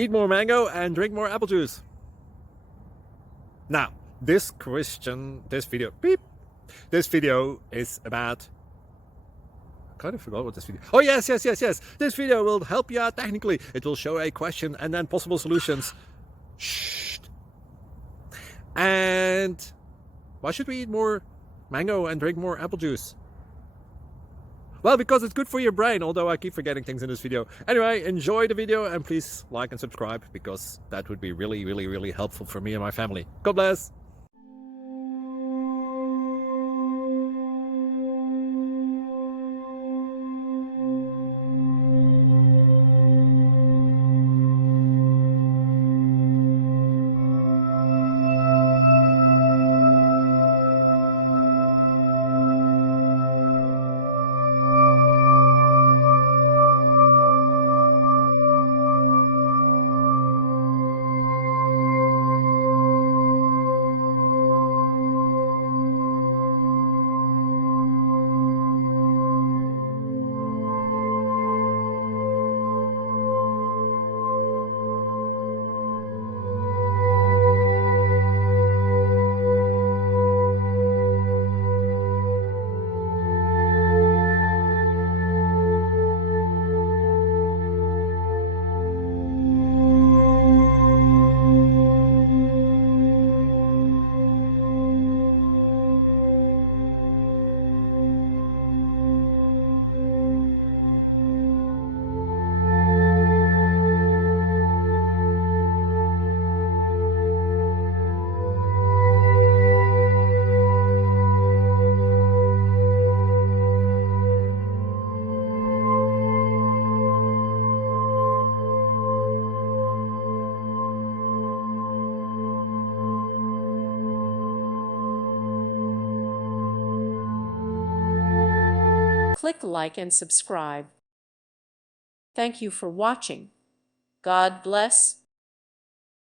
Eat more mango and drink more apple juice. Now, this video is about... I kind of forgot what this video... Oh, yes. This video will help you out technically. It will show a question and then possible solutions. Shh. And why should we eat more mango and drink more apple juice? Well, because it's good for your brain, although I keep forgetting things in this video. Anyway, enjoy the video and please like and subscribe, because that would be really helpful for me and my family. God bless! Click like and subscribe. Thank you for watching. God bless.